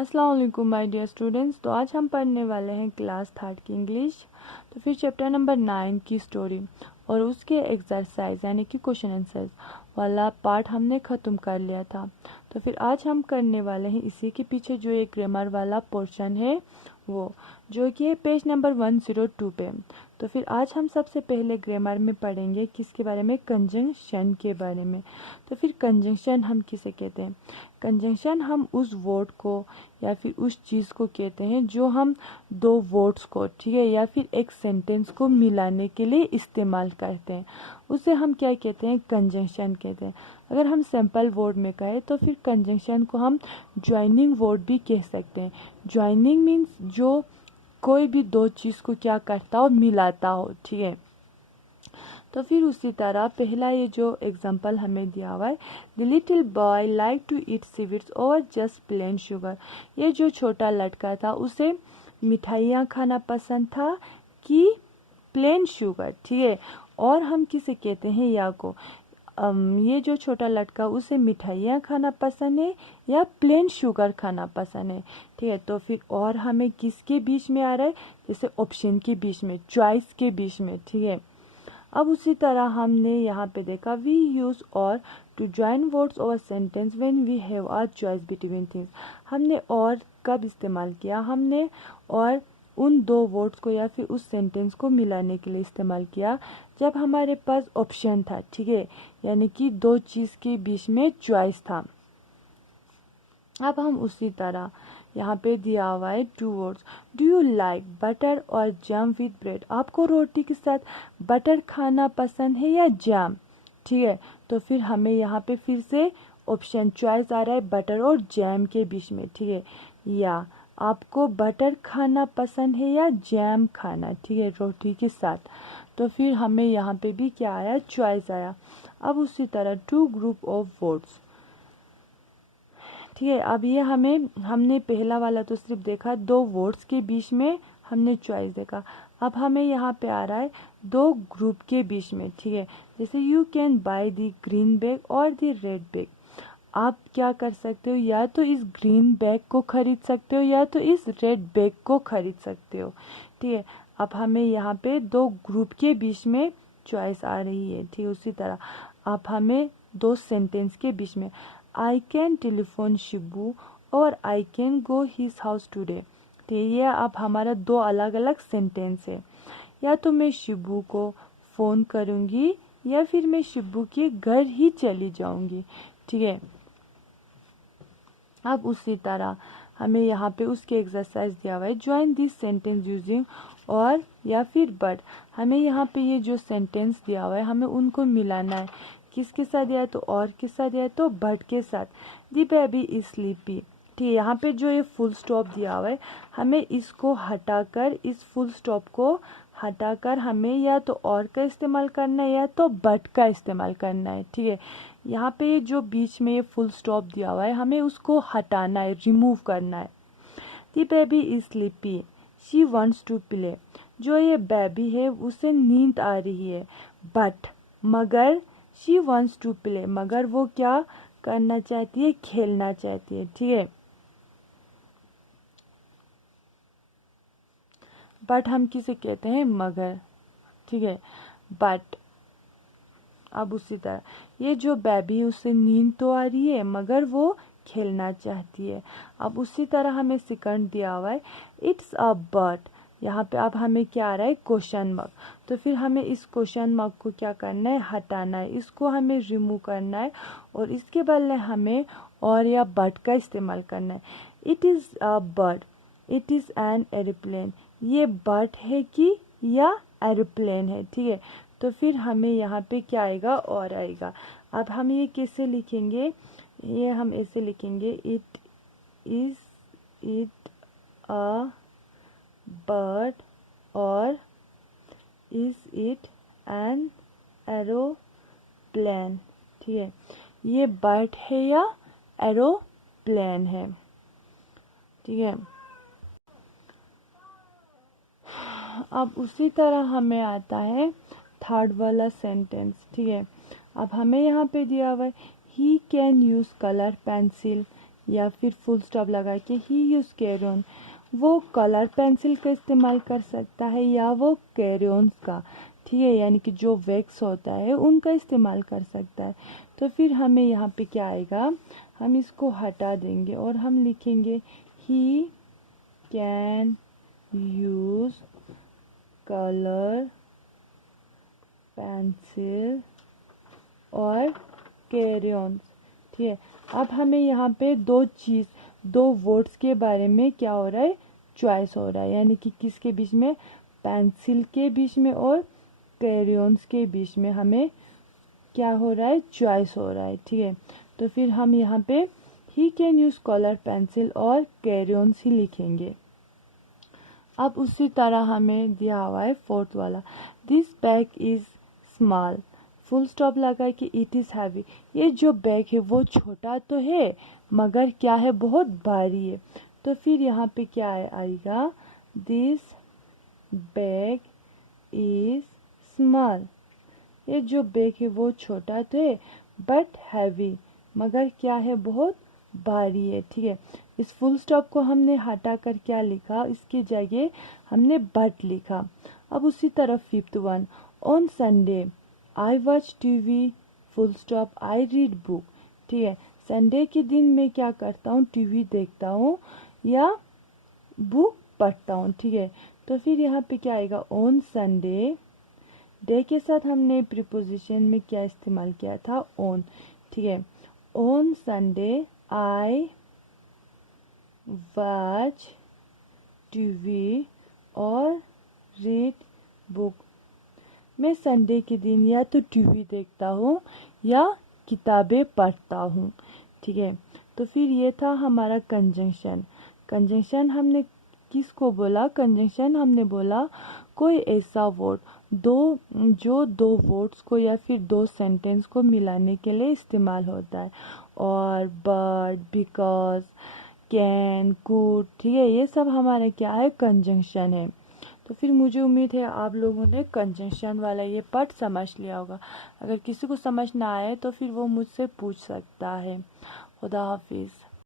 अस्सलाम वालेकुम my dear students. तो आज हम पढ़ने वाले हैं क्लास 3 की इंग्लिश। तो फिर चैप्टर नंबर 9 की स्टोरी और उसके एक्सरसाइज यानी कि क्वेश्चन आंसर्स वाला पार्ट हमने ख़त्म कर लिया था। तो फिर आज हम करने वाले हैं इसी के पीछे जो एक ग्रामर वाला पोर्शन है वो, जो कि है पेज नंबर 102 पे। तो फिर आज हम सबसे पहले ग्रामर में पढ़ेंगे किसके बारे में, कंजंक्शन के बारे में। तो फिर कंजंक्शन हम किसे कहते हैं? कंजंक्शन हम उस वर्ड को या फिर उस चीज़ को कहते हैं जो हम दो वर्ड्स को, ठीक है, या फिर एक सेंटेंस को मिलाने के लिए इस्तेमाल करते हैं, उसे हम क्या कहते हैं, कंजंक्शन कहते हैं। अगर हम सिंपल वर्ड में कहें तो फिर कंजंक्शन को हम ज्वाइनिंग वर्ड भी कह सकते हैं। ज्वाइनिंग मीन्स जो कोई भी दो चीज़ को क्या करता हो, मिलाता हो, ठीक है। तो फिर उसी तरह पहला ये जो एग्जांपल हमें दिया हुआ है, the little boy like to eat sweets और जस्ट प्लेन शुगर। ये जो छोटा लड़का था उसे मिठाइयाँ खाना पसंद था कि प्लेन शुगर, ठीक है। और हम किसे कहते हैं, या को ये जो छोटा लड़का उसे मिठाइयाँ खाना पसंद है या प्लेन शुगर खाना पसंद है, ठीक है। तो फिर और हमें किसके बीच में आ रहा है, जैसे ऑप्शन के बीच में, चॉइस के बीच में, ठीक है। अब उसी तरह हमने यहाँ पे देखा we use or to join words or sentences when we have a choice between things. हमने और कब इस्तेमाल किया, हमने और उन दो वर्ड्स को या फिर उस सेंटेंस को मिलाने के लिए इस्तेमाल किया जब हमारे पास ऑप्शन था, ठीक है, यानी कि दो चीज़ के बीच में चॉइस था। अब हम उसी तरह यहाँ पे दिया हुआ है two words, do you like butter or jam with bread. आपको रोटी के साथ बटर खाना पसंद है या जैम, ठीक है। तो फिर हमें यहाँ पे फिर से ऑप्शन चॉइस आ रहा है बटर और जैम के बीच में, ठीक है। या आपको बटर खाना पसंद है या जैम खाना, ठीक है, रोटी के साथ। तो फिर हमें यहाँ पे भी क्या आया, चॉइस आया। अब उसी तरह टू ग्रुप ऑफ वर्ड्स, ठीक है। अब ये हमने पहला वाला तो सिर्फ देखा, दो वर्ड्स के बीच में हमने चॉइस देखा। अब हमें यहाँ पे आ रहा है दो ग्रुप के बीच में, ठीक है। जैसे you can by the green bag और द रेड बैग। आप क्या कर सकते हो, या तो इस ग्रीन बैग को खरीद सकते हो या तो इस रेड बैग को खरीद सकते हो, ठीक है। अब हमें यहाँ पे दो ग्रुप के बीच में चॉइस आ रही है, ठीक है। उसी तरह अब हमें दो सेंटेंस के बीच में, आई कैन टेलीफोन शिबू और I can go his house today. तो ये अब हमारा दो अलग अलग सेंटेंस है। या तो मैं शिबू को फ़ोन करूँगी या फिर मैं शिबू के घर ही चली जाऊँगी, ठीक है। अब उसी तरह हमें यहाँ पे उसके एक्सरसाइज दिया हुआ है, ज्वाइन दिस सेंटेंस यूजिंग और या फिर बट। हमें यहाँ पे ये जो सेंटेंस दिया हुआ है हमें उनको मिलाना है। किसके साथ दिया है, तो और किस साथ दिया है, तो बट के साथ। दी बेबी इज स्लीपी, ठीक है। यहाँ पे जो ये फुल स्टॉप दिया हुआ है हमें इसको हटाकर, इस फुल स्टॉप को हटाकर हमें या तो और का इस्तेमाल करना है या तो बट का इस्तेमाल करना है, ठीक है। यहाँ पे जो बीच में ये फुल स्टॉप दिया हुआ है हमें उसको हटाना है, रिमूव करना है। The baby is sleepy, she wants to play. जो ये बेबी है उसे नींद आ रही है, बट मगर शी वांट्स टू प्ले, मगर वो क्या करना चाहती है, खेलना चाहती है, ठीक है। बट हम किसे कहते हैं, मगर, ठीक है, बट। अब उसी तरह ये जो बेबी है उसे नींद तो आ रही है मगर वो खेलना चाहती है। अब उसी तरह हमें सेकंड दिया हुआ है, इट्स अ बर्ड। यहाँ पे अब हमें क्या आ रहा है, क्वेश्चन मार्क। तो फिर हमें इस क्वेश्चन मार्क को क्या करना है, हटाना है, इसको हमें रिमूव करना है और इसके बदले हमें और या बट का इस्तेमाल करना है। It is a bird, it is an aeroplane. ये बर्ड है कि या एरोप्लेन है, ठीक है। तो फिर हमें यहाँ पे क्या आएगा, और आएगा। अब हम ये कैसे लिखेंगे, ये हम ऐसे लिखेंगे, इट अ बर्ड और इज इट एन एरोप्लेन, ठीक है। ये बर्ड है या एरोप्लेन है, ठीक है। अब उसी तरह हमें आता है थर्ड वाला सेंटेंस, ठीक है। अब हमें यहाँ पे दिया हुआ है, he can use colour pencil या फिर फुल स्टॉप लगा के ही यूज़ क्रेयॉन, वो कलर पेंसिल का इस्तेमाल कर सकता है या वो क्रेयॉन्स का, ठीक है, यानी कि जो वैक्स होता है उनका इस्तेमाल कर सकता है। तो फिर हमें यहाँ पे क्या आएगा, हम इसको हटा देंगे और हम लिखेंगे he can use colour pencil और क्रेयॉन्स, ठीक है। अब हमें यहाँ पे दो वर्ड्स के बारे में क्या हो रहा है, चॉइस हो रहा है, यानी कि किसके बीच में, पेंसिल के बीच में और क्रेयॉन्स के बीच में हमें क्या हो रहा है, चॉइस हो रहा है, ठीक है। तो फिर हम यहाँ पे he can use colour pencil और क्रेयॉन्स ही लिखेंगे। अब उसी तरह हमें दिया हुआ है फोर्थ वाला, this bag is small, full stop लगा कि इट इज़ हैवी, ये जो बैग है वो छोटा तो है मगर क्या है, बहुत भारी है। तो फिर यहाँ पे क्या आएगा, दिस बैग इज स्मॉल, ये जो बैग है वो छोटा तो है बट हैवी, मगर क्या है, बहुत भारी है, ठीक है। इस फुल स्टॉप को हमने हटा कर क्या लिखा, इसकी जगह हमने बट लिखा। अब उसी तरह fifth one, on Sunday I watch TV, full stop I read book, ठीक है। संडे के दिन मैं क्या करता हूँ, टीवी देखता हूँ या बुक पढ़ता हूँ, ठीक है। तो फिर यहाँ पे क्या आएगा, ऑन संडे, डे के साथ हमने प्रीपोजिशन में क्या इस्तेमाल किया था, ऑन, ठीक है। On Sunday I watch TV और रीड बुक, मैं संडे के दिन या तो टीवी देखता हूँ या किताबें पढ़ता हूँ, ठीक है। तो फिर ये था हमारा कंजंक्शन। कंजंक्शन हमने किसको बोला, कंजंक्शन हमने बोला कोई ऐसा वर्ड जो दो वर्ड्स को या फिर दो सेंटेंस को मिलाने के लिए इस्तेमाल होता है, और बट, बिकॉज, कैन, कुड, ठीक है, ये सब हमारे क्या है, कंजंक्शन है। तो फिर मुझे उम्मीद है आप लोगों ने कंजंक्शन वाला ये पार्ट समझ लिया होगा। अगर किसी को समझ ना आए तो फिर वो मुझसे पूछ सकता है। खुदा हाफिज़।